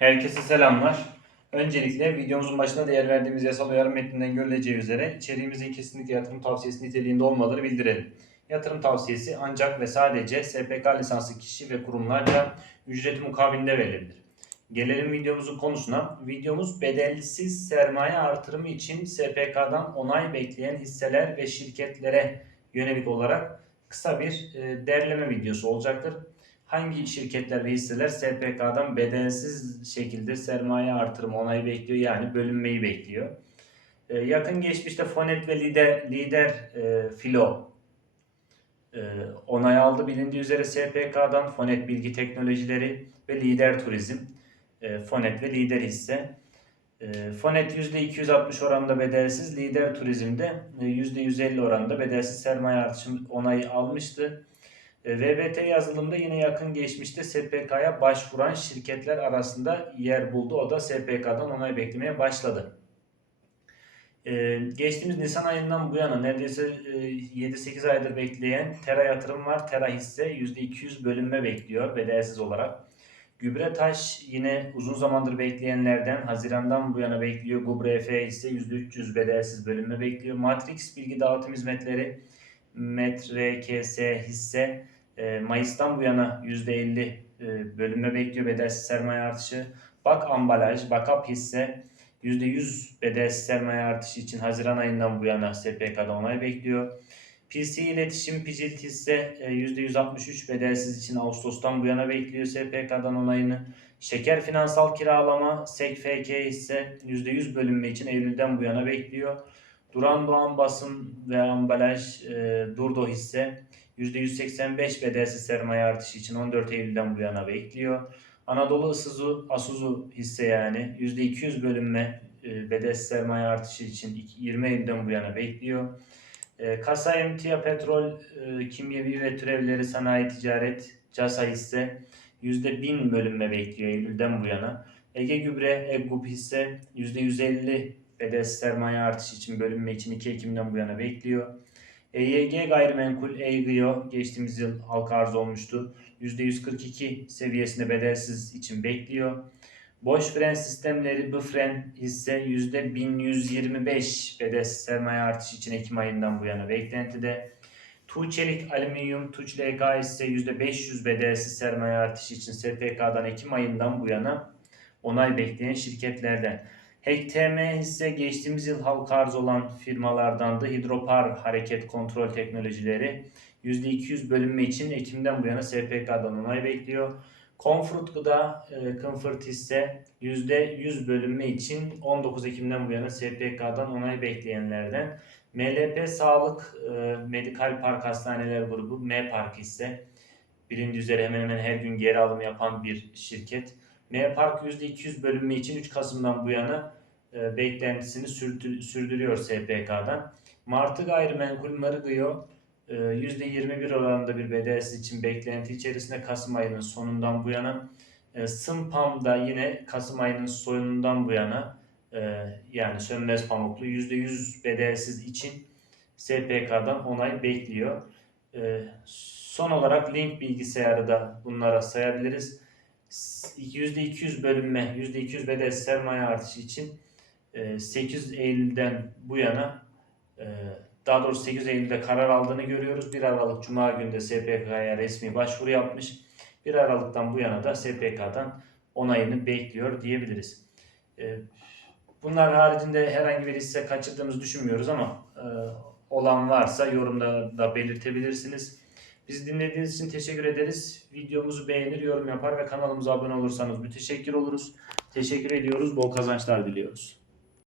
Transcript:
Herkese selamlar. Öncelikle videomuzun başında değer verdiğimiz yasal uyarı metninden görüleceği üzere içeriğimizin kesinlikle yatırım tavsiyesi niteliğinde olmadığını bildirelim. Yatırım tavsiyesi ancak ve sadece SPK lisanslı kişi ve kurumlarca ücreti mukabilinde verilebilir. Gelelim videomuzun konusuna. Videomuz bedelsiz sermaye artırımı için SPK'dan onay bekleyen hisseler ve şirketlere yönelik olarak kısa bir e, derleme videosu olacaktır hangi şirketler ve hisseler SPK'dan bedelsiz şekilde sermaye artırımı onayı bekliyor yani bölünmeyi bekliyor. Ee, yakın geçmişte Fonet ve Lider, Lider e, Filo e, onay aldı. Bilindiği üzere SPK'dan Fonet Bilgi Teknolojileri ve Lider Turizm. E, Fonet ve Lider hisse. E, Fonet %260 oranında bedelsiz, Lider Turizm'de e, %150 oranında bedelsiz sermaye artışı onayı almıştı. E, VBT yazılımda yine yakın geçmişte SPK'ya başvuran şirketler arasında yer buldu. O da SPK'dan onay beklemeye başladı. Ee, geçtiğimiz Nisan ayından bu yana neredeyse e, 7-8 aydır bekleyen Tera yatırım var. Tera hisse %200 bölünme bekliyor bedelsiz olarak. Gübre taş yine uzun zamandır bekleyenlerden Haziran'dan bu yana bekliyor. Gubre F ise %300 bedelsiz bölünme bekliyor. Matrix bilgi dağıtım hizmetleri METRKS hisse e, Mayıs'tan bu yana %50 e, bölünme bekliyor bedelsiz sermaye artışı. Bak ambalaj, Bakap hisse %100 bedelsiz sermaye artışı için Haziran ayından bu yana SPK'da onay bekliyor. PC iletişim Picilt hisse e, %163 bedelsiz için Ağustos'tan bu yana bekliyor SPK'dan onayını. Şeker finansal kiralama SEKFK hisse %100 bölünme için Eylül'den bu yana bekliyor. Duran Doğan basın ve ambalaj e, Durdo hisse %185 bedelsiz sermaye artışı için 14 Eylül'den bu yana bekliyor. Anadolu Isuzu, Asuzu hisse yani %200 bölünme e, bedelsiz sermaye artışı için 20 Eylül'den bu yana bekliyor. E, Kasa Emtia Petrol, e, Kimyevi ve Türevleri Sanayi Ticaret, CASA hisse %1000 bölünme bekliyor Eylül'den bu yana. Ege Gübre, Egup hisse %150 bedelsiz sermaye artışı için bölünme için 2 Ekim'den bu yana bekliyor. EYG gayrimenkul EYGIO geçtiğimiz yıl halka arz olmuştu. %142 seviyesinde bedelsiz için bekliyor. Boş fren sistemleri Bıfren hisse %1125 bedelsiz sermaye artışı için Ekim ayından bu yana beklentide. Tuğçelik Alüminyum Tuğç LK hisse %500 bedelsiz sermaye artışı için SPK'dan Ekim ayından bu yana onay bekleyen şirketlerden. HEKTM hisse geçtiğimiz yıl halka arz olan firmalardandı. Hidropar Hareket Kontrol Teknolojileri %200 bölünme için Ekim'den bu yana SPK'dan onay bekliyor. Comfort Gıda e, Comfort hisse %100 bölünme için 19 Ekim'den bu yana SPK'dan onay bekleyenlerden. MLP Sağlık e, Medikal Park Hastaneler Grubu M Park hisse bilindiği üzere hemen hemen her gün geri alım yapan bir şirket. M Park %200 bölünme için 3 Kasım'dan bu yana e, beklentisini sürdü- sürdürüyor SPK'dan. Martı Gayrimenkul Marıgıyo e, %21 oranında bir bedelsiz için beklenti içerisinde Kasım ayının sonundan bu yana. E, Sımpam da yine Kasım ayının sonundan bu yana e, yani sönmez pamuklu %100 bedelsiz için SPK'dan onay bekliyor. E, son olarak Link bilgisayarı da bunlara sayabiliriz. %200 bölünme, %200 bedel sermaye artışı için e, 8 Eylül'den bu yana e, daha doğrusu 8 Eylül'de karar aldığını görüyoruz. 1 Aralık Cuma günde SPK'ya resmi başvuru yapmış. 1 Aralık'tan bu yana da SPK'dan onayını bekliyor diyebiliriz. E, Bunlar haricinde herhangi bir hisse kaçırdığımızı düşünmüyoruz ama e, olan varsa yorumda da belirtebilirsiniz. Bizi dinlediğiniz için teşekkür ederiz. Videomuzu beğenir, yorum yapar ve kanalımıza abone olursanız müteşekkir oluruz. Teşekkür ediyoruz. Bol kazançlar diliyoruz.